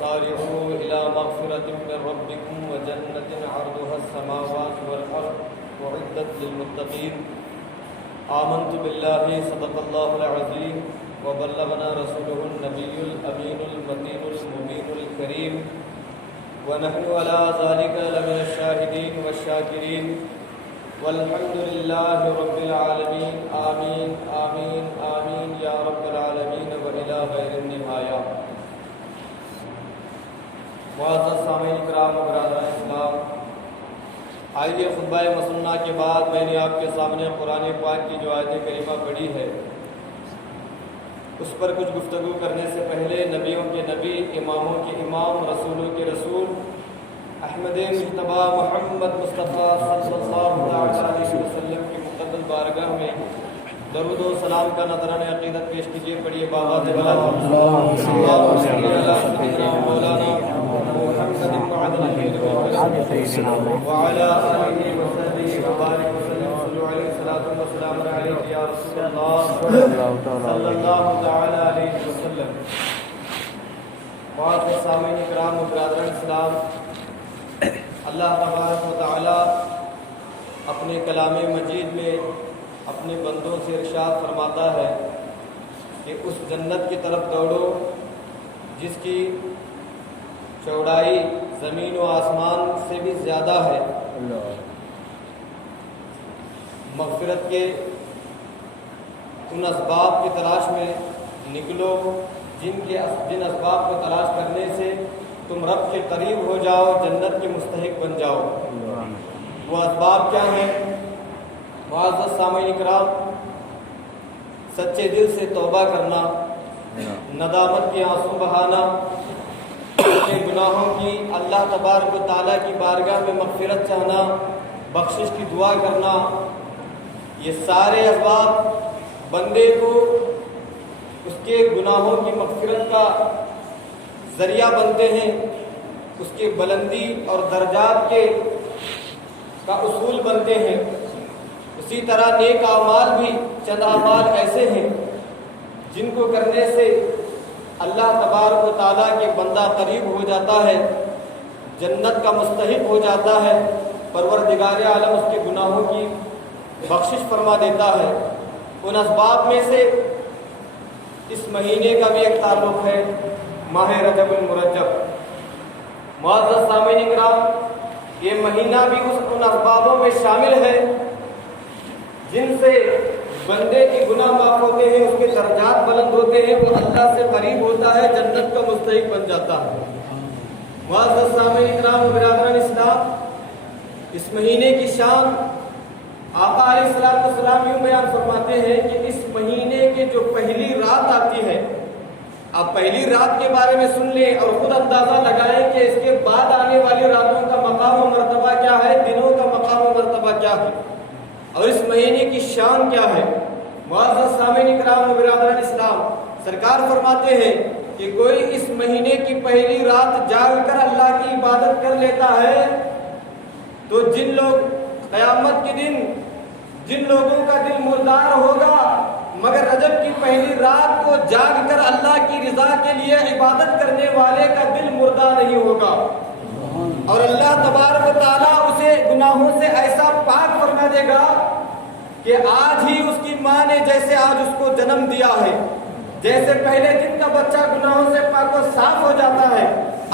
سارعوا إلى مغفرة من ربكم وجنة عرضها السماوات والأرض أعدت للمتقين آمنت بالله صدق الله العظيم وبلغنا رسوله النبي الأمين المتين المبين الكريم ونحن على ذلك لمن الشاهدين والشاكرين والحمد لله رب العالمين آمين آمين آمين يا رب العالمين وإلى غير النهاية. معزز سامعین کرام و برادران اسلام، آئیے خطبہ مسنہ کے بعد میں نے آپ کے سامنے قرآن پاک کی جو آیت کریمہ پڑھی ہے اس پر کچھ گفتگو کرنے سے پہلے نبیوں کے نبی، اماموں کے امام، رسولوں کے رسول احمد مجتبیٰ محمد مصطفیٰ صلی اللہ علیہ وسلم کی مقدس بارگاہ میں درود و سلام کا نذرانہ عقیدت پیش کیجیے. پڑھیے باغات مولانا محمد وعلى آله وصحبه وبارك وسلم صلوا عليه الصلاة والسلام عليك يا رسول الله صلى الله تعالى عليه وسلم. معزز سامعین کرام و برادران اسلام، اللہ تبارک و تعالی اپنے کلام مجید میں اپنے بندوں سے ارشاد فرماتا ہے کہ اس جنت کی طرف دوڑو جس کی چوڑائی زمین و آسمان سے بھی زیادہ ہے. مغفرت کے ان اسباب کی تلاش میں نکلو جن اسباب کو تلاش کرنے سے تم رب کے قریب ہو جاؤ، جنت کے مستحق بن جاؤ. وہ اسباب کیا ہیں؟ معزز سامعین کرام، سچے دل سے توبہ کرنا، ندامت کے آنسو بہانا، اپنے گناہوں کی اللہ تبارک و تعالیٰ کی بارگاہ میں مغفرت چاہنا، بخشش کی دعا کرنا، یہ سارے اسباب بندے کو اس کے گناہوں کی مغفرت کا ذریعہ بنتے ہیں، اس کے بلندی اور درجات کا اصول بنتے ہیں. اسی طرح نیک اعمال بھی چند اعمال ایسے ہیں جن کو کرنے سے اللہ تبارک و تعالیٰ کے بندہ قریب ہو جاتا ہے، جنت کا مستحق ہو جاتا ہے، پروردگار عالم اس کے گناہوں کی بخشش فرما دیتا ہے. ان اسباب میں سے اس مہینے کا بھی ایک تعلق ہے، ماہ رجب المرجب. معزز سامعین کرام، یہ مہینہ بھی ان اسبابوں میں شامل ہے جن سے بندے کے گناہ معاف ہوتے ہیں، اس کے درجات بلند ہوتے ہیں، وہ اللہ سے قریب ہوتا ہے، جنت کا مستحق بن جاتا ہے. معزز سامعین کرام و برادران اسلام، اس مہینے کی شان آقا علیہ السلام یوں بیان فرماتے ہیں کہ اس مہینے کی جو پہلی رات آتی ہے، آپ پہلی رات کے بارے میں سن لیں اور خود اندازہ لگائیں کہ اس کے بعد آنے والی راتوں کا مقام و مرتبہ کیا ہے، دنوں کا مقام و مرتبہ کیا ہے، اور اس مہینے کی شان کیا ہے. معزز سامعین کرام و برادران اسلام، سرکار فرماتے ہیں کہ کوئی اس مہینے کی پہلی رات جاگ کر اللہ کی عبادت کر لیتا ہے تو جن قیامت کے دن جن لوگوں کا دل مردار ہوگا مگر رجب کی پہلی رات کو جاگ کر اللہ کی رضا کے لیے عبادت کرنے والے کا دل مردہ نہیں ہوگا، اور اللہ تبارک و تعالیٰ اسے گناہوں سے ایسا پاک فرما دے گا کہ آج ہی اس کی ماں نے جیسے آج اس کو جنم دیا ہے، جیسے پہلے دن کا بچہ گناہوں سے پاک و صاف ہو جاتا ہے،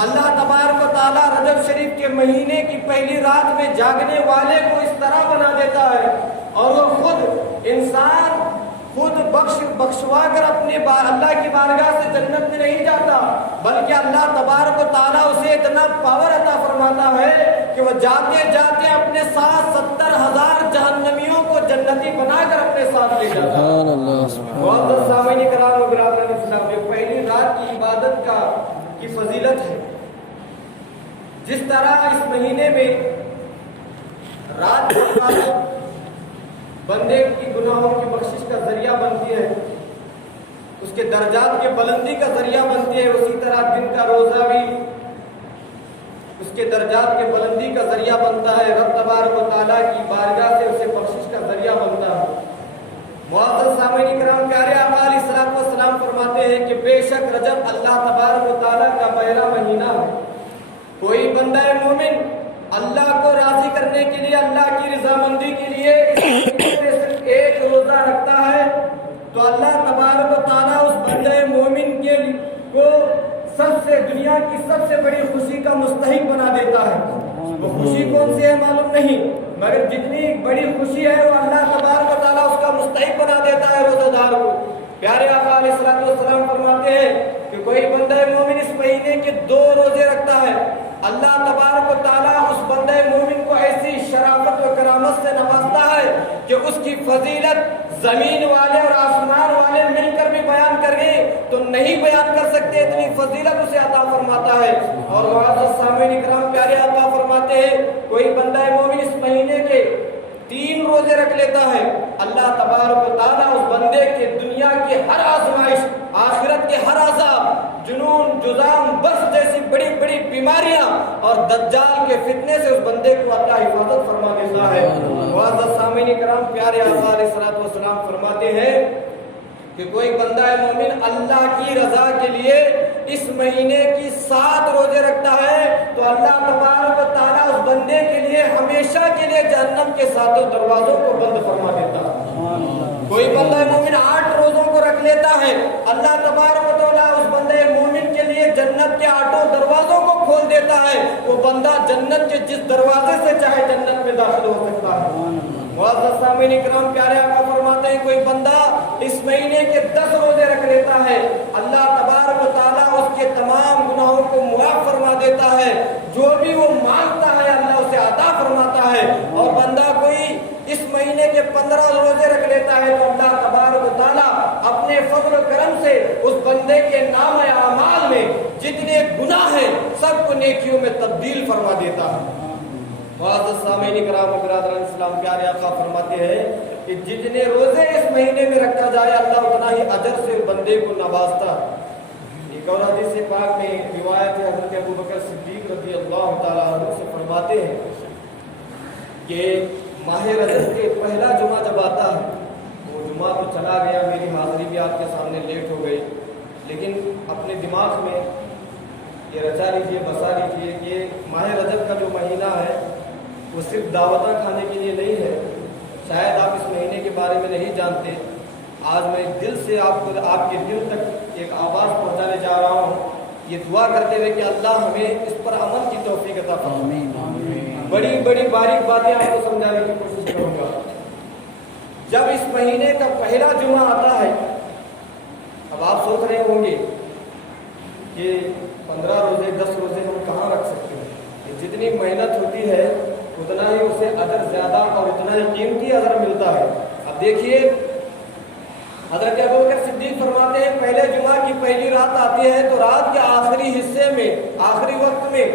اللہ تبارک و تعالیٰ رجب شریف کے مہینے کی پہلی رات میں جاگنے والے کو اس طرح بنا دیتا ہے، اور وہ خود انسان بخشوا کر اپنے اللہ کی بارگاہ سے جنت میں نہیں جاتا، بلکہ اللہ تبارک و تعالیٰ اسے اتنا پاور عطا فرماتا ہے کہ وہ جاتے جاتے اپنے ساتھ 70,000 جہنمیوں کو جنتی بنا کر اپنے ساتھ لے جاتا ہے. معزز سامعین کرام و برادران اسلام، یہ پہلی رات کی عبادت کی فضیلت ہے. جس طرح اس مہینے میں رات کی عبادت بندے کی گناہوں کی بخشش کا ذریعہ بنتی ہے، اس کے درجات کے بلندی کا ذریعہ بنتی ہے، اسی طرح دن کا روزہ بھی اس کے درجات کے بلندی کا ذریعہ بنتا ہے، رب تبارک و تعالیٰ کی بارگاہ سے اسے بخشش کا ذریعہ بنتا ہے. معزز سامعین کرام، پیارے آقا علیہ السلام ارشاد فرماتے ہیں کہ بے شک رجب اللہ تبارک و تعالیٰ کا پہلا مہینہ ہے. کوئی بندہ مومن اللہ کو راضی کرنے کے لیے، اللہ کی رضامندی کے لیے صرف ایک روزہ رکھتا ہے تو اللہ تبارک و تعالیٰ اس بندہ مومن کے کو دنیا کی سب سے بڑی خوشی کا مستحق بنا دیتا ہے. وہ خوشی کون سی ہے معلوم نہیں، مگر جتنی بڑی خوشی ہے وہ اللہ تبارک و تعالیٰ اس کا مستحق بنا دیتا ہے روزہ دار کو. پیارے آقا علیہ الصلوۃ والسلام فرماتے ہیں کہ کوئی بندہ مومن اس مہینے کے 2 روزے رکھتا ہے، اللہ تبارک و تعالیٰ اس بندہ مومن کو ایسی شرافت و کرامت سے نوازتا ہے کہ اس کی فضیلت زمین والے اور آسمان والے مل کر بھی بیان کریں تو نہیں بیان کر سکتے، اتنی فضیلت اسے عطا فرماتا ہے. اور معزز سامعین کرام، پیارے آقا فرماتے ہیں کوئی بندہ مومن اس مہینے کے 3 روزے رکھ لیتا ہے، اللہ تبارک و تعالیٰ اس بندے کے دنیا کی ہر آزمائش، آخرت کے ہر عذاب، جنون، جذام، برس جیسی بڑی بڑی بیماریاں اور دجال کے فتنے سے اس بندے کو اللہ حفاظت فرما دیتا ہے. معزز سامعین کرام، پیارے آقا علیہ الصلوۃ والسلام فرماتے ہیں کہ کوئی بندہ مومن اللہ کی رضا کے لیے اس مہینے کی 7 روزے رکھتا ہے تو اللہ تبارک و تعالیٰ اس بندے کے لیے ہمیشہ کے لیے جہنم کے 7 دروازوں کو بند فرما دیتا ہے. کوئی بندہ مومن 8 روزوں کو رکھ لیتا ہے، اللہ تبارک و تعالیٰ اس بندے مومن کے لیے جنت کے 8 دروازوں کو کھول دیتا ہے. وہ بندہ جنت کے جس دروازے سے چاہے جنت میں داخل ہو سکتا ہے. معزز سامعین کرام، پیارے آقا فرماتے ہیں کوئی بندہ اس مہینے کے 10 روزے رکھ لیتا ہے، اللہ تبارک و تعالیٰ اس کے تمام گناہوں کو معاف فرما دیتا ہے، جو بھی وہ مانگتا ہے اللہ اسے عطا فرماتا ہے. اور بندہ کوئی اس مہینے کے 15 روزے رکھ لیتا ہے تو اللہ تبارک و تعالیٰ اپنے فضل و کرم سے اس بندے کے نام اعمال میں جتنے گناہ ہیں سب کو نیکیوں میں تبدیل فرما دیتا ہے. معزز سامعین کرام و برادران اسلام، پیارے آقا فرماتے ہیں کہ جتنے روزے اس مہینے میں رکھا جائے اللہ اتنا ہی اجر سے بندے کو نوازتا. ایک اور حدیث پاک میں روایت ہے، حضرت ابوبکر صدیق رضی اللہ تعالیٰ عنہ سے فرماتے ہیں کہ ماہ رجب کے پہلا جمعہ جب آتا ہے، وہ جمعہ تو چلا گیا، میری حاضری بھی آپ کے سامنے لیٹ ہو گئی، لیکن اپنے دماغ میں یہ رچا لیجئے، بسا لیجئے کہ ماہ رجب کا جو مہینہ ہے وہ صرف دعوتاں کھانے کے لیے نہیں ہے. شاید آپ اس مہینے کے بارے میں نہیں جانتے. آج میں دل سے آپ کے دل تک ایک آواز پہنچانے جا رہا ہوں، یہ دعا کرتے ہوئے کہ اللہ ہمیں اس پر عمل کی توفیق عطا فرمائے. بڑی بڑی باریک باتیں آپ کو سمجھانے کی کوشش کروں گا. جب اس مہینے کا پہلا جمعہ آتا ہے، اب آپ سوچ رہے ہوں گے کہ 15 روزے 10 روزے ہم کہاں رکھ سکتے ہیں، جتنی محنت ہوتی ہے اتنا ہی اسے اجر زیادہ اور اتنا ہی قیمتی اجر ملتا ہے. اب دیکھیے حضرت ابوبکر صدیق فرماتے ہیں پہلے جمعہ کی پہلی رات آتی ہے تو رات کے آخری حصے میں، آخری وقت میں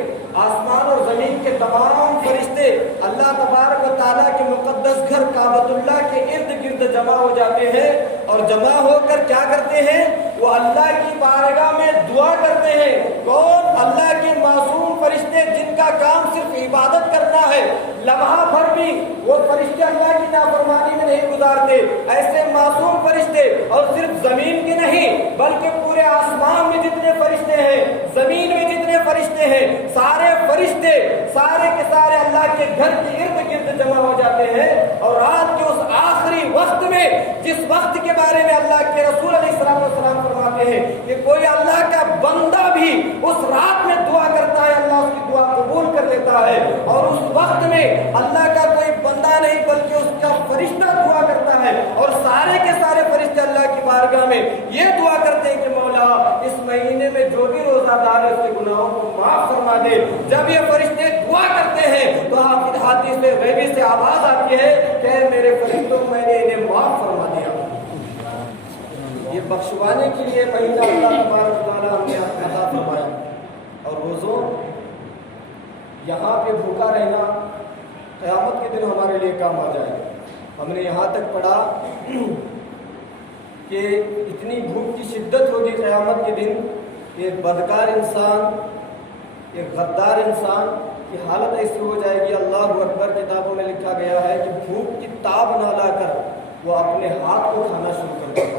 آسمان اور زمین کے تمام فرشتے اللہ تبارک و تعالیٰ کے مقدس گھر کعبۃ اللہ کے ارد گرد جمع ہو جاتے ہیں اور جمع ہو کر کیا کرتے ہیں، وہ اللہ کی بارگاہ میں دعا کرتے ہیں. کون؟ اللہ کے معصوم فرشتے جن کا کام صرف عبادت کرنا ہے، لمحہ بھر بھی وہ فرشتے اللہ کی نافرمانی میں نہیں گزارتے. ایسے معصوم فرشتے، اور صرف زمین کے نہیں بلکہ پورے آسمان میں جتنے فرشتے ہیں، زمین میں جتنے فرشتے ہیں، سارے فرشتے سارے کے سارے اللہ کے گھر کے ارد گرد جمع ہو جاتے ہیں. اور رات کے اس آخری وقت میں، جس وقت کے بارے میں اللہ کے رسول علیہ السلام فرماتے ہیں کہ کوئی اللہ کا بندہ بھی اس رات میں دعا کرتا ہے اللہ اس کی دعا قبول کر لیتا ہے. اور اس وقت میں اللہ کا کوئی بندہ نہیں بلکہ اس کا فرشتہ دعا کرتا ہے، اور سارے کے سارے فرشتے اللہ کی بارگاہ میں یہ دعا کرتے ہیں کہ مولا اس مہینے میں جو بھی روزہ دار ہے اس کے گناہوں کو معاف فرما دے. جب یہ فرشتے دعا کرتے ہیں تو حدیث میں غیبی سے آواز آتی ہے کہ میرے فرشتوں میں نے انہیں معاف فرما دیا. یہ بخشوانے کے لیے مہینہ اللہ تبارک و تعالیٰ ہم نے عطا فرمایا. اور روزوں یہاں پہ بھوکا رہنا قیامت کے دن ہمارے لیے کام آ جائے. ہم نے یہاں تک پڑھا کہ اتنی بھوک کی شدت ہوگی قیامت کے دن کہ ایک بدکار انسان، ایک غدار انسان کی حالت ایسی ہو جائے گی، اللہ اکبر، کتابوں میں لکھا گیا ہے کہ بھوک کی تاب نہ لا کر وہ اپنے ہاتھ کو کھانا شروع کر دے گا.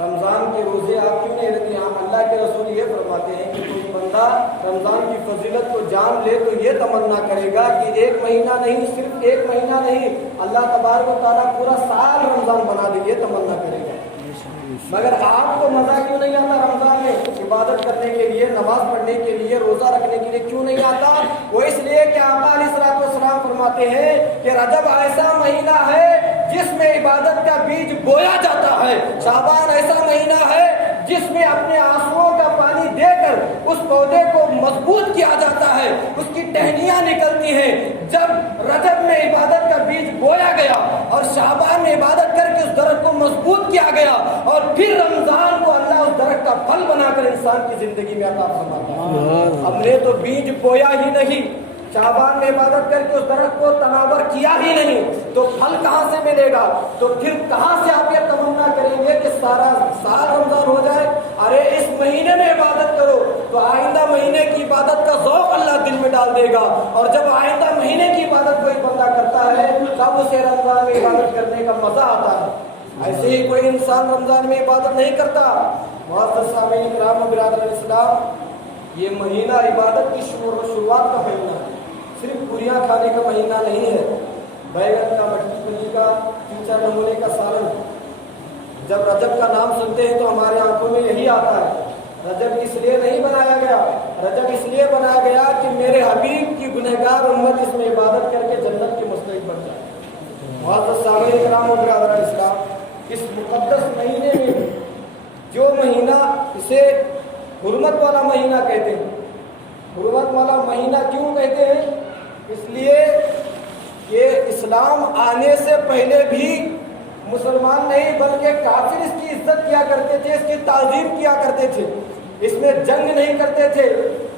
رمضان کے روزے آپ کیوں نہیں رکھتے؟ اللہ کے رسول یہ فرماتے ہیں کہ کوئی بندہ رمضان کی فضیلت کو جان لے تو یہ تمنا کرے گا کہ ایک مہینہ نہیں، صرف ایک مہینہ نہیں، اللہ تبارک و تعالیٰ پورا سال رمضان بنا دے، یہ تمنا کرے گا۔ مگر آپ کو مزہ کیوں نہیں آتا رمضان میں عبادت کرنے کے لیے، نماز پڑھنے کے لیے، روزہ رکھنے کے لیے کیوں نہیں آتا؟ وہ اس لیے کہ آقا علیہ الصلوۃ والسلام فرماتے ہیں کہ رجب ایسا مہینہ ہے جس میں عبادت کا بیج بویا جاتا ہے، شعبان ایسا مہینہ ہے جس میں اپنے آنسوؤں کا پانی دے کر اس پودے کو مضبوط کیا جاتا ہے، اس کی ٹہنیاں نکلتی ہیں۔ جب رجب میں عبادت کا بیج بویا گیا اور شعبان میں عبادت کر کے اس درخت کو مضبوط کیا گیا اور پھر رمضان کو اللہ اس درخت کا پھل بنا کر انسان کی زندگی میں عطا فرماتا ہے۔ ہم نے تو بیج بویا ہی نہیں، شعبان میں عبادت کر کے اس درخت کو تناور کیا ہی نہیں، تو پھل کہاں سے ملے گا؟ تو پھر کہاں سے آپ یہ تمنا کریں گے کہ سارا سال رمضان ہو جائے؟ ارے اس مہینے میں عبادت کرو تو آئندہ مہینے کی عبادت کا ذوق اللہ دل میں ڈال دے گا، اور جب آئندہ مہینے کی عبادت کوئی بندہ کرتا ہے تب اسے رمضان میں عبادت کرنے کا مزہ آتا ہے۔ ایسے ہی کوئی انسان رمضان میں عبادت نہیں کرتا۔ معزز سامعین کرام و برادران اسلام، یہ مہینہ عبادت کی شروعات کا مہینہ ہے، صرف پوریاں کھانے کا مہینہ نہیں ہے۔ بیگن کا، مٹکی پلی کا، 3-4 نمونے کا سالن۔ جب رجب کا نام سنتے ہیں تو ہمارے آنکھوں میں یہی آتا ہے۔ رجب اس لیے نہیں بنایا گیا، رجب اس لیے بنایا گیا کہ میرے حبیب کی گنہگار امت اس میں عبادت کر کے جنت کے مستحق بن جائے۔ معزز سامعین کرام و برادران اسلام، اس مقدس مہینے میں جو مہینہ اسے حرمت والا مہینہ کہتے ہیں، حرمت والا مہینہ کیوں کہتے ہیں؟ اس لیے کہ اسلام آنے سے پہلے بھی مسلمان نہیں بلکہ کافر اس کی عزت کیا کرتے تھے، اس کی تعظیم کیا کرتے تھے، اس میں جنگ نہیں کرتے تھے،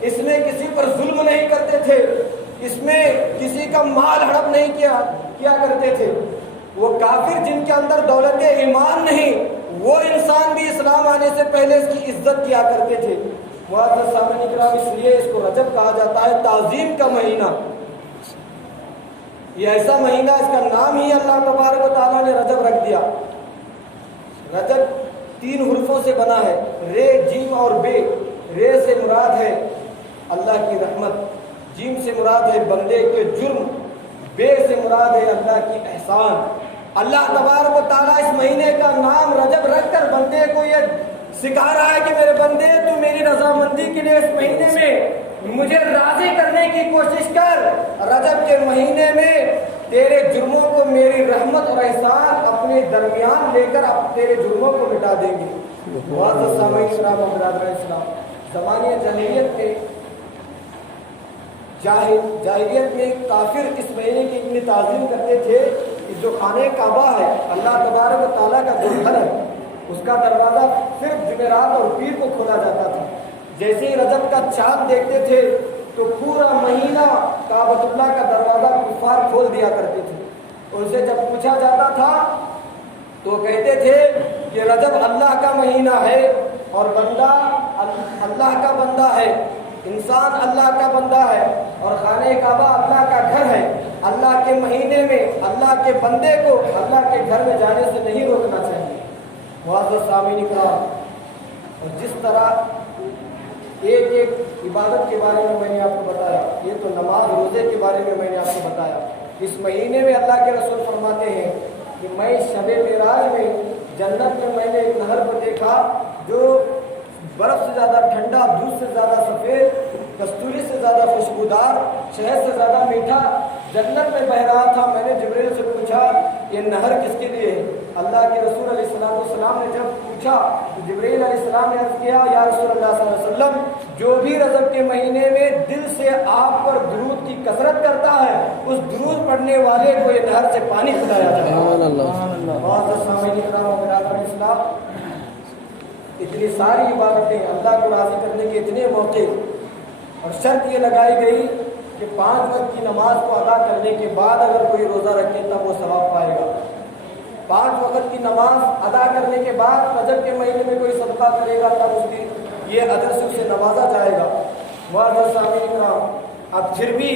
اس میں کسی پر ظلم نہیں کرتے تھے، اس میں کسی کا مال ہڑپ نہیں کیا کرتے تھے۔ وہ کافر جن کے اندر دولت ایمان نہیں، وہ انسان بھی اسلام آنے سے پہلے اس کی عزت کیا کرتے تھے۔ معزز سامعین کرام، اس لیے اس کو رجب کہا جاتا ہے، تعظیم کا مہینہ۔ یہ ایسا مہینہ، اس کا نام ہی اللہ تبارک و تعالیٰ نے رجب رکھ دیا۔ رجب 3 حروفوں سے بنا ہے، رے، جیم اور بے۔ رے سے مراد ہے اللہ کی رحمت، جیم سے مراد ہے بندے کے جرم، بے سے مراد ہے اللہ کی احسان۔ اللہ تبارک و تعالیٰ اس مہینے کا نام رجب رکھ کر بندے کو یہ سکھا رہا ہے کہ میرے بندے، تو میری رضامندی کے لیے اس مہینے میں مجھے راضی کرنے کی کوشش کر۔ رجب کے مہینے میں تیرے جرموں کو میری رحمت اور احسان اپنے درمیان لے کر تیرے جرموں کو مٹا دیں گے۔ معزز سامعین کرام و برادران اسلام، زمانے جاہلیت میں کافر اس مہینے کی اتنی تعظیم کرتے تھے کہ جو خانہ کعبہ ہے، اللہ تبارک و تعالیٰ کا جو گھر ہے، اس کا دروازہ صرف جمعرات اور پیر کو کھولا جاتا تھا۔ جیسے ہی رجب کا چاند دیکھتے تھے تو پورا مہینہ کعبۃ اللہ کا دروازہ کفار کھول دیا کرتے تھے۔ ان سے جب پوچھا جاتا تھا تو کہتے تھے کہ رجب اللہ کا مہینہ ہے اور بندہ اللہ کا بندہ ہے، انسان اللہ کا بندہ ہے اور خانہ کعبہ اللہ کا گھر ہے۔ اللہ کے مہینے میں اللہ کے بندے کو اللہ کے گھر میں جانے سے نہیں روکنا چاہیے۔ معزز سامعین کرام، اور جس طرح ایک ایک عبادت کے بارے میں نے آپ کو بتایا، یہ تو نماز روزے کے بارے میں نے آپ کو بتایا، اس مہینے میں اللہ کے رسول فرماتے ہیں کہ میں شب معراج میں جنت میں میں نے ایک نہر کو دیکھا جو برف سے زیادہ ٹھنڈا، دودھ سے زیادہ سفید، کستوری سے زیادہ خوشبودار، شہد سے زیادہ میٹھا جنت میں بہ رہا تھا۔ میں نے جبریل سے پوچھا یہ نہر کس کے لیے ہے؟ اللہ کے رسول علیہ السلام نے جب پوچھا تو جبریل علیہ السلام نے عرض کیا، یا رسول اللہ صلی اللہ علیہ وسلم، جو بھی رجب کے مہینے میں دل سے آپ پر درود کی کثرت کرتا ہے، اس درود پڑھنے والے کو یہ نہر سے پانی پلایا جائے گا۔ معزز سامعین کرام و برادران اسلام، اتنی ساری عبادتیں، اللہ کو راضی کرنے کے اتنے موقع، اور شرط یہ لگائی گئی کہ 5 وقت کی نماز کو ادا کرنے کے بعد اگر کوئی روزہ رکھے تب وہ ثواب پائے گا۔ 5 وقت کی نماز ادا کرنے کے بعد رجب کے مہینے میں کوئی صدقہ کرے گا تب اس کی یہ اجر سے اسے نوازا جائے گا۔ معزز سامعین کرام، اب پھر بھی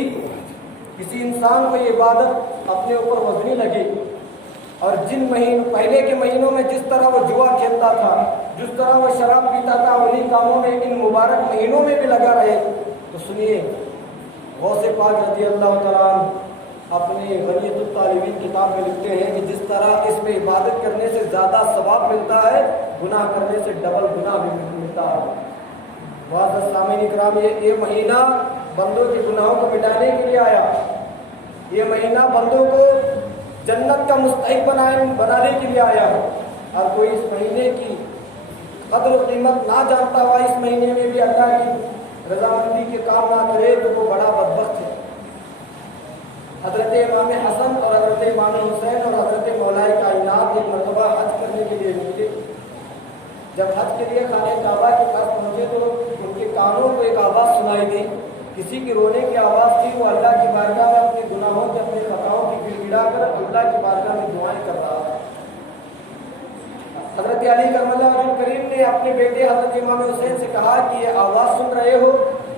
کسی انسان کو یہ عبادت اپنے اوپر وزنی لگے اور پہلے کے مہینوں میں جس طرح وہ جوا کھیلتا تھا، جس طرح وہ شراب پیتا تھا، انہیں کاموں میں ان مبارک مہینوں میں بھی لگا رہے۔ تو سنیے، غوث پاک رضی اللہ تعالیٰ عنہ اپنے غنیۃ الطالبین کتاب میں لکھتے ہیں کہ جس طرح اس میں عبادت کرنے سے زیادہ ثواب ملتا ہے، گناہ کرنے سے ڈبل گناہ بھی ملتا ہے۔ معزز سامعین کرام، یہ مہینہ بندوں کے گناہوں کو مٹانے کے لیے آیا، یہ مہینہ بندوں کو جنت کا مستحق بنانے کے لیے آیا ہے۔ اور کوئی اس مہینے کی قدر و قیمت نہ جانتا ہوا اس مہینے میں بھی اللہ کی رضامندی کے کام نہ کرے تو وہ بڑا بدبخت ہے۔ حضرت امام حسن اور حضرت امام حسین اور حضرت مولائے کائنات ایک مرتبہ حج کرنے کے لیے نکلے۔ جب حج کے لیے خانہ کعبہ کے پاس پہنچے تو ان کے کانوں کو ایک آواز سنائی دی، کسی کی رونے کی آواز تھی۔ وہ اللہ کی بارگاہ میں اپنے گناہوں کے، اپنے خطاؤں کی گڑ گڑا کر اللہ کی بارگاہ میں دعائیں کر رہا تھا۔ حضرت علی کرم اللہ وجہ کریم نے اپنے بیٹے حضرت امام حسین سے کہا کہ یہ آواز سن رہے ہو،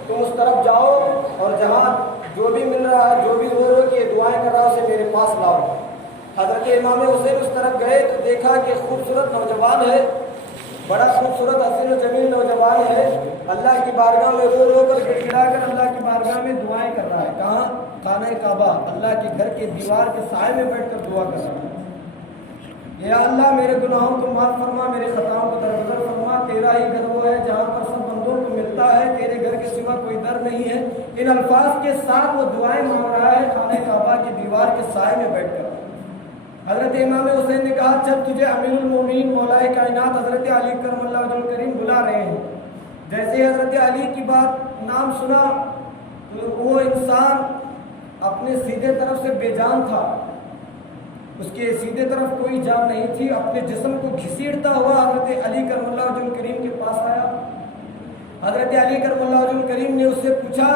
تم اس طرف جاؤ اور جہاں جو بھی مل رہا ہے، جو بھی رو رو کے دعائیں کر رہا ہے، اسے میرے پاس لاؤ۔ حضرت امام حسین اس طرف گئے تو دیکھا کہ خوبصورت نوجوان ہے، بڑا خوبصورت حسین و جمیل نوجوان ہے، اللہ کی بارگاہ میں رو رو کر گڑ گڑا کر اللہ کی بارگاہ میں دعائیں کر رہا ہے۔ کہاں؟ خانہ کعبہ، اللہ کے گھر کے دیوار کے سائے میں بیٹھ کر دعا کر رہا ہے۔ یا اللہ میرے گناہوں کو معاف فرما، میرے خطاؤں کو درگزر فرما، تیرا ہی گھر وہ ہے جہاں پر سب بندوں کو ملتا ہے، تیرے گھر کے سوا کوئی در نہیں ہے۔ ان الفاظ کے ساتھ وہ دعائیں مانگ رہا ہے خانہ کعبہ کی دیوار کے سائے میں بیٹھ کر۔ حضرت امام حسین نے کہا جب تجھے امیر المومنین مولائے کائنات حضرت علی کرم اللہ وجہ الکریم بلا رہے ہیں، جیسے حضرت علی کی بات نام سنا تو وہ انسان اپنے سیدھے طرف سے بے جان تھا، اس کے سیدھے طرف کوئی جان نہیں تھی، اپنے جسم کو گھسیٹتا ہوا حضرت علی کرم اللہ وجہ الکریم کے پاس آیا۔ حضرت علی کرم اللہ وجہ الکریم نے اس سے پوچھا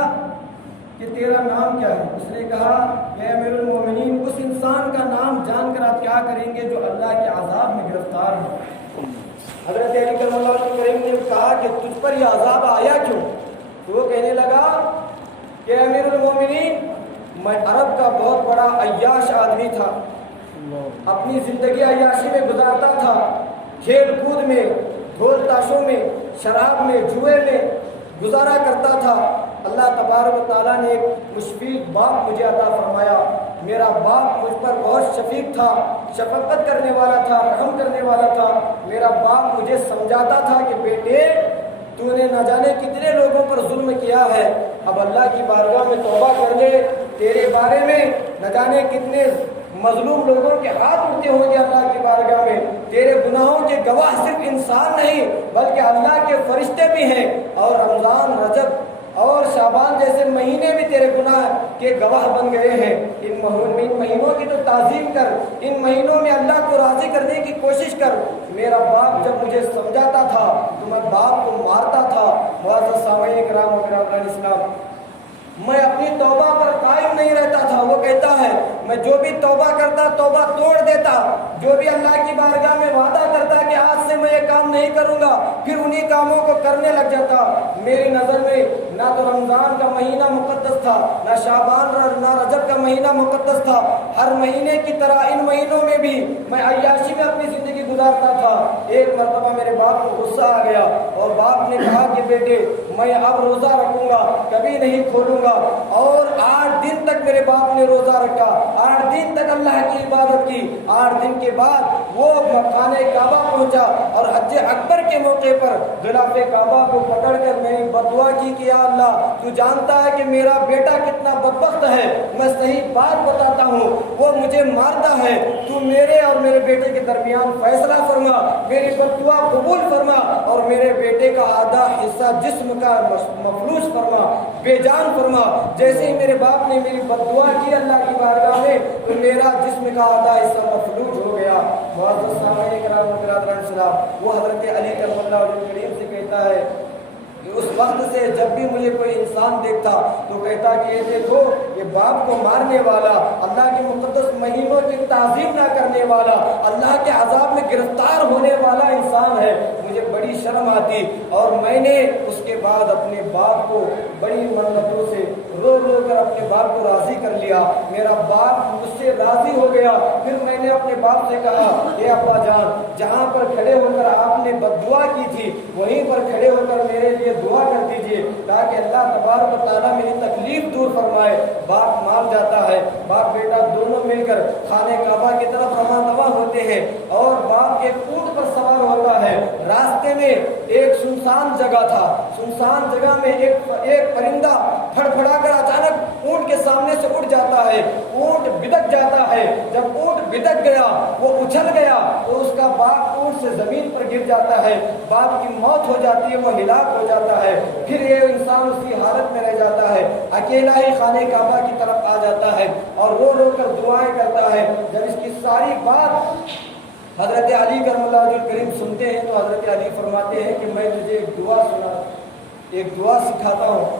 کہ تیرا نام کیا ہے؟ اس نے کہا کہ امیر المومنین، اس انسان کا نام جان کر آپ کیا کریں گے جو اللہ کے عذاب میں گرفتار ہے؟ حضرت علی کرم اللہ وجہ الکریم نے کہا کہ تجھ پر یہ عذاب آیا کیوں؟ تو وہ کہنے لگا کہ امیر المومنین، میں عرب کا بہت بڑا عیاش آدمی تھا، اپنی زندگی عیاشی میں گزارتا تھا، کھیل کود میں، ڈھول تاشوں میں، شراب میں، جوئے میں گزارا کرتا تھا۔ اللہ تبارک و تعالیٰ نے ایک مشفق باپ مجھے عطا فرمایا۔ میرا باپ مجھ پر بہت شفیق تھا، شفقت کرنے والا تھا، رحم کرنے والا تھا۔ میرا باپ مجھے سمجھاتا تھا کہ بیٹے تو نے نہ جانے کتنے لوگوں پر ظلم کیا ہے، اب اللہ کی بارگاہ میں توبہ کر لے، تیرے بارے میں نہ جانے کتنے مظلوم لوگوں کے ہاتھ اٹھتے ہوں گے اللہ کی بارگاہ میں، تیرے گناہوں کے گواہ صرف انسان نہیں بلکہ اللہ کے فرشتے بھی ہیں، اور رمضان، رجب اور شعبان جیسے مہینے بھی تیرے گناہ کے گواہ بن گئے ہیں۔ ان مہینوں کی تو تعظیم کر، ان مہینوں میں اللہ کو راضی کرنے کی کوشش کر۔ میرا باپ جب مجھے سمجھاتا تھا تو میں باپ کو مارتا تھا۔ معزز سامعین کرام و برادران اسلام، میں اپنی توبہ پر قائم نہیں رہتا تھا۔ وہ کہتا ہے میں جو بھی توبہ کرتا توبہ توڑ دیتا، جو بھی اللہ کی بارگاہ میں وعدہ کرتا کہ آج سے میں یہ کام نہیں کروں گا، پھر انہی کاموں کو کرنے لگ جاتا۔ میری نظر میں نہ تو رمضان کا مہینہ مقدس تھا، نہ شعبان نہ رجب کا مہینہ مقدس تھا۔ ہر مہینے کی طرح ان مہینوں میں بھی میں عیاشی میں اپنی زندگی گزارتا تھا۔ ایک مرتبہ میرے باپ کو غصہ آ گیا اور باپ نے کہا کہ بیٹے میں اب روزہ رکھوں گا، کبھی نہیں کھولوں گا۔ اور 8 دن تک میرے باپ نے روزہ رکھا، 8 دن تک اللہ کی عبادت کی۔ 8 دن کے بعد وہ خانہ کعبہ پہنچا اور حج اکبر کے موقع پر غلاف کعبہ کو پکڑ کر میری بددعا کی کہ یا اللہ تو جانتا ہے کہ میرا بیٹا کتنا بدبخت ہے، میں صحیح بات بتاتا ہوں، وہ مجھے مارتا ہے، تو میرے اور میرے بیٹے کے درمیان فیصلہ فرما، میری بددعا قبول فرما اور میرے بیٹے کا آدھا حصہ جسم کا مفلوج فرما، بے جان فرما۔ جیسے ہی میرے باپ نے میری بددعا کی اللہ کی بارگاہ میں تو میرا جسم کا آدھا حصہ مفلوج ہو گیا۔ معزز سامعین کرام و برادران اسلام، وہ حضرت علی کرم اللہ وجہ الکریم سے کہتا ہے کہ اس وقت سے جب بھی مجھے کوئی انسان دیکھتا تو کہتا کہ یہ دیکھو یہ باپ کو مارنے والا، اللہ کے مقدس مہینوں کی تعظیم نہ کرنے والا، اللہ کے عذاب میں گرفتار ہونے والا انسان ہے۔ مجھے بڑی شرم آتی اور میں نے اس کے بعد اپنے باپ کو بڑی منتوں سے رو رو کر اپنے باپ کو راضی کر لیا. میرا باپ مجھ سے راضی ہو گیا. پھر میں نے اپنے باپ سے کہا اے ابا جان, جہاں پر کھڑے ہو کر آپ نے بد دعا کی تھی وہیں پر کھڑے ہو کر میرے لیے دعا کر دیجیے تاکہ اللہ تبارک و تعالیٰ میری تکلیف دور فرمائے. باپ مان جاتا ہے. باپ بیٹا دونوں مل کر خانہ کعبہ کی طرف رواں ہوتے ہیں اور باپ ایک اونٹ پر سوار ہوتا ہے. راستے میں ایک سنسان جگہ تھا. سنسان جگہ میں ایک پرندہ پھڑپھڑا کر اچانک اونٹ کے سامنے سے اٹھ جاتا ہے. اونٹ بدک جاتا ہے. جب اونٹ بدک گیا, وہ اچھل گیا تو اس کا باپ اونٹ سے زمین پر گر جاتا ہے. باپ کی موت ہو جاتی ہے, وہ ہلاک ہو جاتا ہے. پھر یہ انسان اسی حالت میں رہ جاتا ہے, اکیلا ہی خانہ کعبہ کی طرف آ جاتا ہے اور رو رو کر دعائیں کرتا ہے. جب اس کی ساری بات حضرت علی کرم اللہ وجہ الکریم سنتے ہیں تو حضرت علی فرماتے ہیں کہ میں تجھے ایک دعا سکھاتا ہوں.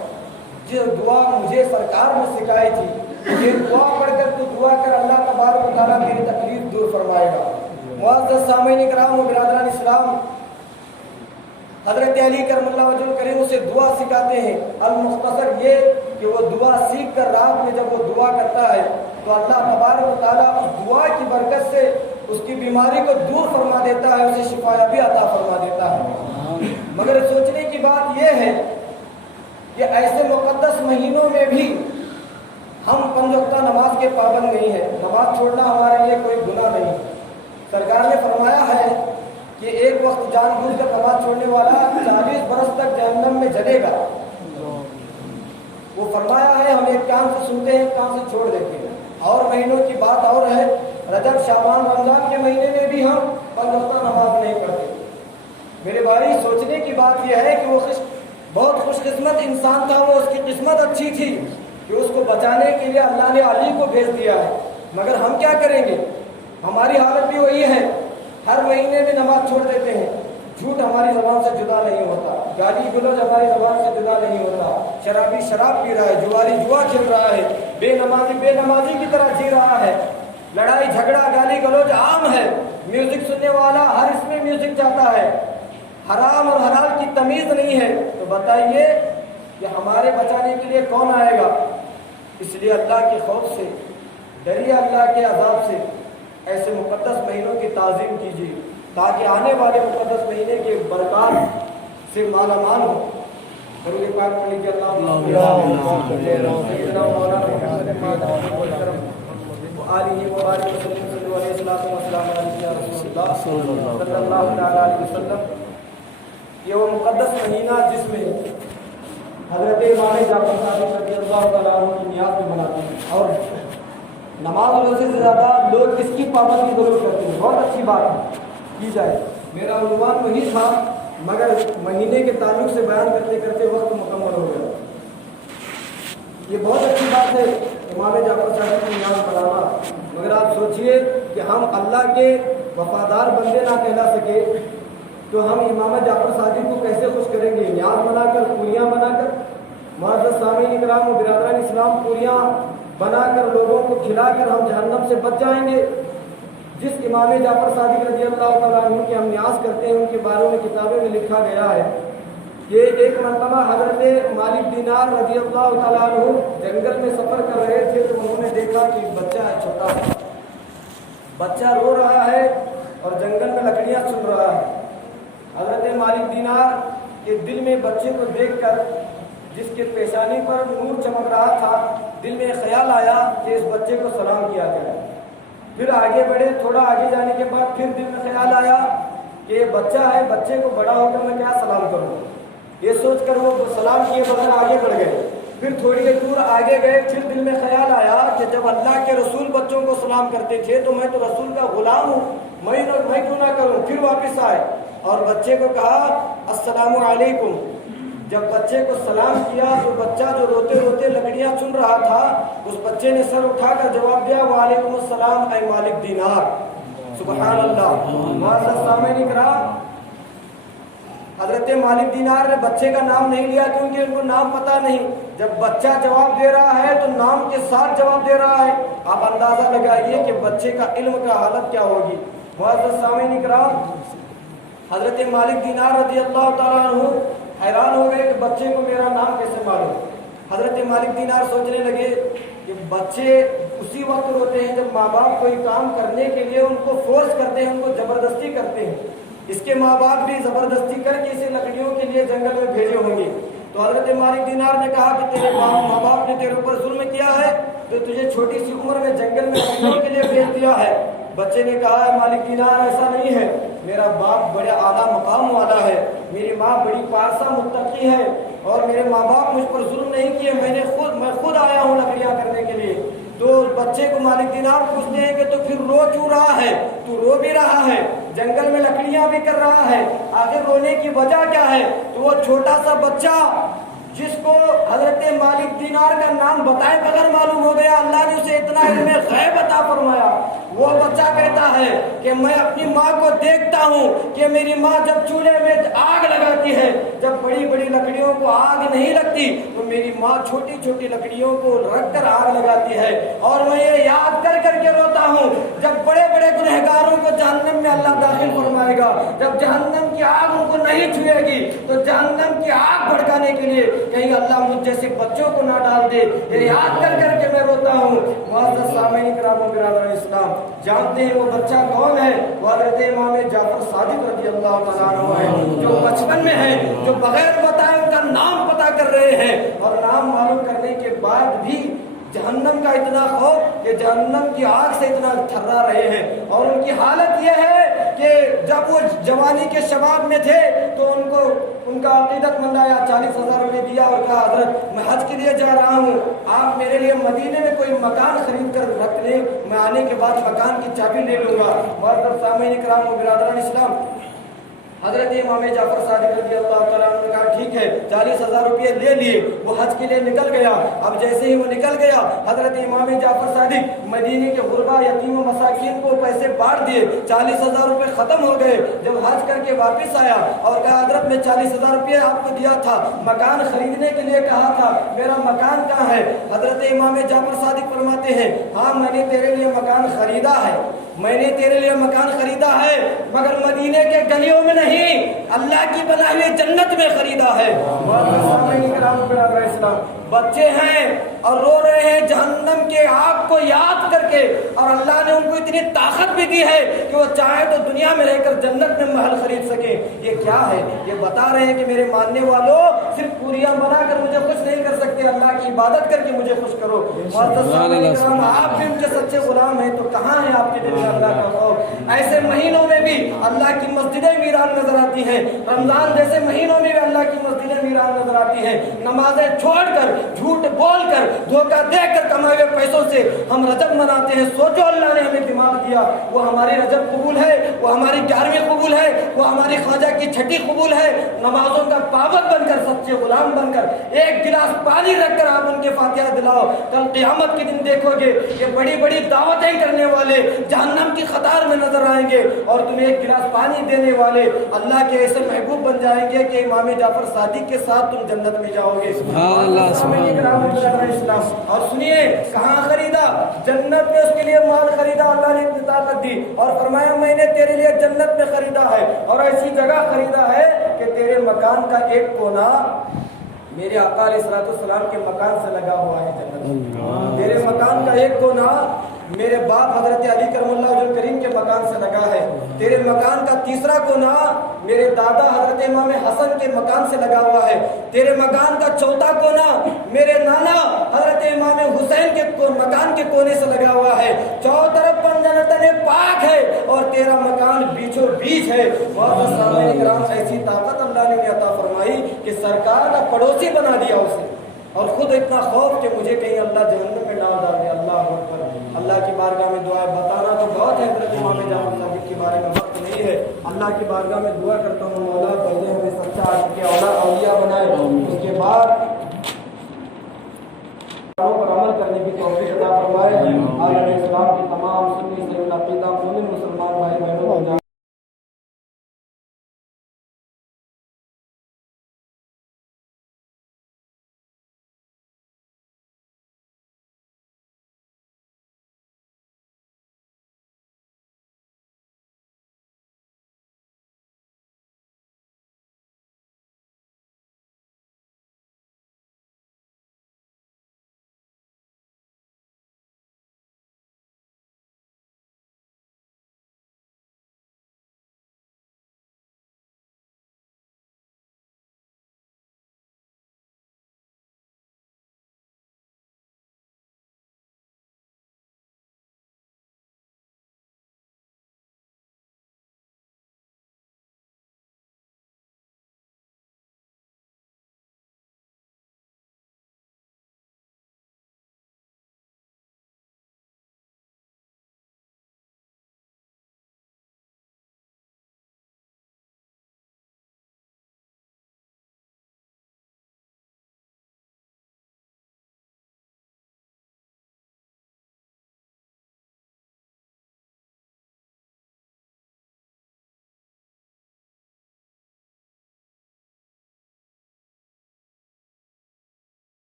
جو دعا مجھے سرکار نے سکھائی تھی, یہ دعا پڑھ کر تو دعا کر اللہ تبارک و تعالیٰ میری تکلیف دور فرمائے گا. معزز سامعین کرام و برادران اسلام, حضرت علی کرم اللہ وجہ الکریم اسے دعا سکھاتے ہیں. المختصر یہ کہ وہ دعا سیکھ کر رات میں جب وہ دعا کرتا ہے تو اللہ تبارک و تعالیٰ اس دعا کی برکت سے اس کی بیماری کو دور فرما دیتا ہے, اسے شفایابی عطا فرما دیتا ہے. مگر سوچنے کی بات یہ ہے کہ ایسے مقدس مہینوں میں بھی ہم 5 وقتہ نماز کے پابند نہیں ہیں. نماز چھوڑنا ہمارے لیے کوئی گناہ نہیں. سرکار نے فرمایا ہے کہ ایک وقت جان بوجھ کر نماز چھوڑنے والا 40 برس تک جہنم میں جلے گا. وہ فرمایا ہے, ہم ایک کان سے سنتے ہیں, ایک کان سے چھوڑ دیتے ہیں. اور مہینوں کی بات اور ہے, رجب شعبان رمضان کے مہینے میں بھی ہم 5 وقتہ نماز نہیں پڑھتے. میرے بھائی سوچنے کی بات یہ ہے کہ وہ بہت خوش قسمت انسان تھا. وہ اس کی قسمت اچھی تھی کہ اس کو بچانے کے لیے اللہ نے علی کو بھیج دیا ہے. مگر ہم کیا کریں گے؟ ہماری حالت بھی وہی ہے, ہر مہینے میں نماز چھوڑ دیتے ہیں. جھوٹ ہماری زبان سے جدا نہیں ہوتا, گالی گلوچ ہماری زبان سے جدا نہیں ہوتا, شرابی شراب پی رہا ہے, جواری جوا کھیل رہا ہے, بے نمازی کی طرح جی رہا ہے, لڑائی جھگڑا گالی گلوچ عام ہے, میوزک سننے والا ہر اس میں میوزک چاہتا ہے, حرام اور حلال کی تمیز نہیں ہے. تو بتائیے کہ ہمارے بچانے کے لیے کون آئے گا؟ اس لیے اللہ کے خوف سے ڈریے, اللہ کے عذاب سے. ایسے مقدس مہینوں کی تعظیم کیجیے تاکہ آنے والے مقدس مہینے کے برکات سے مالا مال ہو. درود پاک پڑھ لیجیے. یہ وہ مقدس مہینہ جس میں حضرت امام جعفر صادق رضی اللہ تعالیٰ عنہ کی نیاز بھی مناتے ہیں اور نماز روزے سے زیادہ لوگ اس کی پابندی ضرور کرتے ہیں. بہت اچھی بات ہے, کی جائے. میرا عنوان وہی تھا مگر مہینے کے تعلق سے بیان کرتے کرتے وقت مکمل ہو گیا. یہ بہت اچھی بات ہے امام جعفر صادق کی نیاز بنانا, مگر آپ سوچئے کہ ہم اللہ کے وفادار بندے نہ کہلا سکے تو ہم امام جعفر صادق کو کیسے خوش کریں گے؟ نیاز بنا کر, پوریاں بنا کر. معزز سامعین کرام و برادران اسلام, پوریاں بنا کر لوگوں کو کھلا کر ہم جہنم سے بچ جائیں گے؟ جس امام جعفر صادق رضی اللہ تعالیٰ عنہ کی ہم نیاز کرتے ہیں ان کے بارے میں کتابوں میں لکھا گیا ہے کہ ایک مرتبہ حضرت مالک دینار رضی اللہ تعالیٰ عنہ جنگل میں سفر کر رہے تھے تو انہوں نے دیکھا کہ بچہ ہے, چھوٹا سا بچہ رو رہا ہے اور جنگل میں لکڑیاں چن رہا ہے. حضرت مالک دینار کے دل میں بچے کو دیکھ کر, جس کے پیشانی پر نور چمک رہا تھا, دل میں خیال آیا کہ اس بچے کو سلام کیا جائے. پھر آگے بڑھے, تھوڑا آگے جانے کے بعد پھر دل میں خیال آیا کہ یہ بچہ ہے, بچے کو بڑا ہو کر میں کیا سلام کروں. یہ سوچ کر وہ سلام کیے بغیر آگے بڑھ گئے. پھر تھوڑی دور آگے گئے, پھر دل میں خیال آیا کہ جب اللہ کے رسول بچوں کو سلام کرتے تھے تو میں تو رسول کا غلام ہوں, میں کیوں نہ کروں. پھر واپس آئے اور بچے کو کہا السلام علیکم. جب بچے کو سلام کیا تو بچہ جو روتے روتے لکڑیاں چن رہا تھا, اس بچے نے سر اٹھا کر جواب دیا وعلیکم السلام اے مالک دینار. سبحان اللہ. معزز سامعین کرام, حضرت مالک دینار نے بچے کا نام نہیں لیا کیونکہ ان کو نام پتہ نہیں. جب بچہ جواب دے رہا ہے تو نام کے ساتھ جواب دے رہا ہے. آپ اندازہ لگائیے کہ بچے کا علم کا حالت کیا ہوگی. معزز سامعین کرام, حضرت مالک دینار رضی اللہ تعالیٰ عنہ حیران ہو گئے کہ بچے کو میرا نام کیسے معلوم. حضرت مالک دینار سوچنے لگے کہ بچے اسی وقت روتے ہیں جب ماں باپ کوئی کام کرنے کے لیے ان کو فورس کرتے ہیں، ان کو زبردستی کرتے ہیں۔ اس کے ماں باپ بھی زبردستی کر کے اسے لکڑیوں کے لیے جنگل میں بھیجے ہوں گے۔ تو حضرت مالک دینار نے کہا کہ تیرے ماں باپ نے تیرے اوپر ظلم کیا ہے تو تجھے چھوٹی سی عمر میں جنگل میں لکڑیوں کے لیے بھیج دیا ہے۔ بچے نے کہا ہے مالک دینار ایسا نہیں ہے، میرا باپ بڑے اعلیٰ مقام والا ہے، میری ماں بڑی پارسا متقی ہے اور میرے ماں باپ مجھ پر ظلم نہیں کیے، میں خود آیا ہوں لکڑیاں کرنے کے لیے۔ تو بچے کو مالک دینار پوچھتے ہیں کہ تو پھر رو کیوں رہا ہے؟ تو رو بھی رہا ہے، جنگل میں لکڑیاں بھی کر رہا ہے، آخر رونے کی وجہ کیا ہے؟ تو وہ چھوٹا سا بچہ جس کو حضرت مالک دینار کا نام بتائے بغیر معلوم ہو گیا، اللہ نے اسے اتنا علم غیب عطا فرمایا، وہ بچہ کہتا ہے کہ میں اپنی ماں کو دیکھتا ہوں کہ میری ماں جب چولہے میں آگ لگاتی ہے، جب بڑی بڑی لکڑیوں کو آگ نہیں لگتی تو میری ماں چھوٹی چھوٹی لکڑیوں کو رکھ کر آگ لگاتی ہے، اور میں یہ یاد کر کر کے روتا ہوں جب بڑے بڑے گنہگاروں کو جہنم میں اللہ داخل فرمائے گا، جب جہنم کی آگ ان کو نہیں چھوئے گی تو جہنم کی آگ بھڑکانے کے لیے کہیں اللہ مجھ جیسے بچوں کو نہ ڈال دے، یہ یاد کر کر کے میں روتا ہوں۔ معزز سامعین کرام و برادران اسلام، جانتے ہیں وہ بچہ کون ہے؟ وہ حضرت امام جعفر صادق رضی اللہ تعالیٰ عنہ ہے، جو بچپن میں ہے، جو بغیر بتائے ان کا نام پتہ کر رہے ہیں، اور نام معلوم کرنے کے بعد بھی جہنم کا اتنا خوف کہ جہنم کی آگ سے اتنا تھرا رہے ہیں، اور ان کی حالت یہ ہے کہ جب وہ جوانی کے شباب میں تھے تو ان کا عقیدت مند آیا، 40,000 روپے دیا اور کہا حضرت میں حج کے لیے جا رہا ہوں، آپ میرے لیے مدینے میں کوئی مکان خرید کر رکھ لیں، میں آنے کے بعد مکان کی چابی لے لوں گا۔ معزز سامعین کرام و برادران اسلام، حضرت امام جعفر صادق رضی اللہ تعالیٰ عنہ نے کہا ٹھیک ہے، 40,000 روپے لے لیے، وہ حج کے لیے نکل گیا۔ اب جیسے ہی وہ نکل گیا، حضرت امام جعفر صادق مدینے کے غربا یتیم و مساکین کو پیسے بانٹ دیے، 40,000 روپے ختم ہو گئے۔ جب حج کر کے واپس آیا اور کہا حضرت میں 40,000 روپے آپ کو دیا تھا، مکان خریدنے کے لیے کہا تھا، میرا مکان کہاں ہے؟ حضرت امام جعفر صادق فرماتے ہیں ہاں میں نے تیرے لیے مکان خریدا ہے، میں نے تیرے لیے مکان خریدا ہے، مگر مدینے کے گلیوں میں نہیں، اللہ کی بنائی ہوئی جنت میں خریدا ہے۔ بچے ہیں اور رو رہے ہیں جہنم کے آگ کو یاد کر کے، اور اللہ نے ان کو اتنی طاقت بھی دی ہے کہ وہ چاہے تو دنیا میں رہ کر جنت میں محل خرید سکیں۔ یہ کیا ہے؟ یہ بتا رہے ہیں کہ میرے ماننے والوں صرف پوریاں بنا کر مجھے خوش نہیں کر سکتے، اللہ کی عبادت کر کے مجھے خوش کرو۔ آپ بھی ان کے سچے غلام ہیں تو کہاں ہے آپ کے دل میں اللہ کا خوف؟ ایسے مہینوں میں بھی اللہ کی مسجدیں ویران نظر آتی ہیں، رمضان جیسے مہینوں میں بھی اللہ کی مسجدیں ویران نظر آتی ہیں، نمازیں چھوڑ کر، جھوٹ بول کر، دھوکہ دے کر کمائے ہوئے پیسوں سے ہم رجب مناتے ہیں۔ سوچو اللہ نے ہمیں دماغ دیا، وہ ہماری رجب قبول ہے، وہ ہماری 11ویں قبول ہے، وہ ہماری خواجہ کی 6ٹھی قبول ہے۔ نمازوں کا پابند بن کر، سچے غلام بن کر، ایک گلاس پانی رکھ کر آپ ان کے فاتحہ دلاؤ، کل قیامت کے دن دیکھو گے کہ بڑی بڑی دعوتیں کرنے والے جہنم کی قطار میں نظر آئیں گے، اور تمہیں ایک گلاس پانی دینے والے اللہ کے ایسے محبوب بن جائیں گے کہ امام جعفر صادق کے ساتھ تم جنت میں جاؤ گے۔ اور سنیے کہاں خریدا؟ جنت میں اس کے لیے مال خریدا، اللہ نے طاقت دی اور فرمایا میں نے تیرے لیے جنت میں خریدا ہے، اور ایسی جگہ خریدا ہے کہ تیرے مکان کا ایک کونا میرے آقا علیہ الصلوۃ والسلام کے مکان سے لگا ہوا ہے جنت میں، تیرے مکان کا ایک کونا میرے باپ حضرت علی کرم اللہ وجہ الکریم کے مکان سے لگا ہے، تیرے مکان کا تیسرا کونا میرے دادا حضرت امام حسن کے مکان سے لگا ہوا ہے، تیرے مکان کا چوتھا کونا میرے نانا حضرت امام حسین کے مکان کے کونے سے لگا ہوا ہے، چاروں طرف جنتیں پاک ہے اور تیرا مکان بیچوں بیچ ہے۔ معزز سامعین کرام، ایسی طاقت اللہ نے عطا فرمائی کہ سرکار کا پڑوسی بنا دیا اسے، اور خود اتنا خوف کہ مجھے کہیں اللہ جہنم میں نہ ڈال دے۔ اللہ اکبر۔ اللہ کی بارگاہ میں دعائیں بتانا تو بہت ہے، حضرت امام جعفر صادق کے بارے میں وقت نہیں ہے، اللہ کی بارگاہ میں دعا کرتا ہوں مولا پہلے ہمیں سچا عاشق اولیاء بنائے، اس کے بعد پر عمل کرنے کی توفیق عطا فرمائے۔ عالم اسلام کی تمام سنی سے عقیدہ مومن مسلمان بھائی بہنوں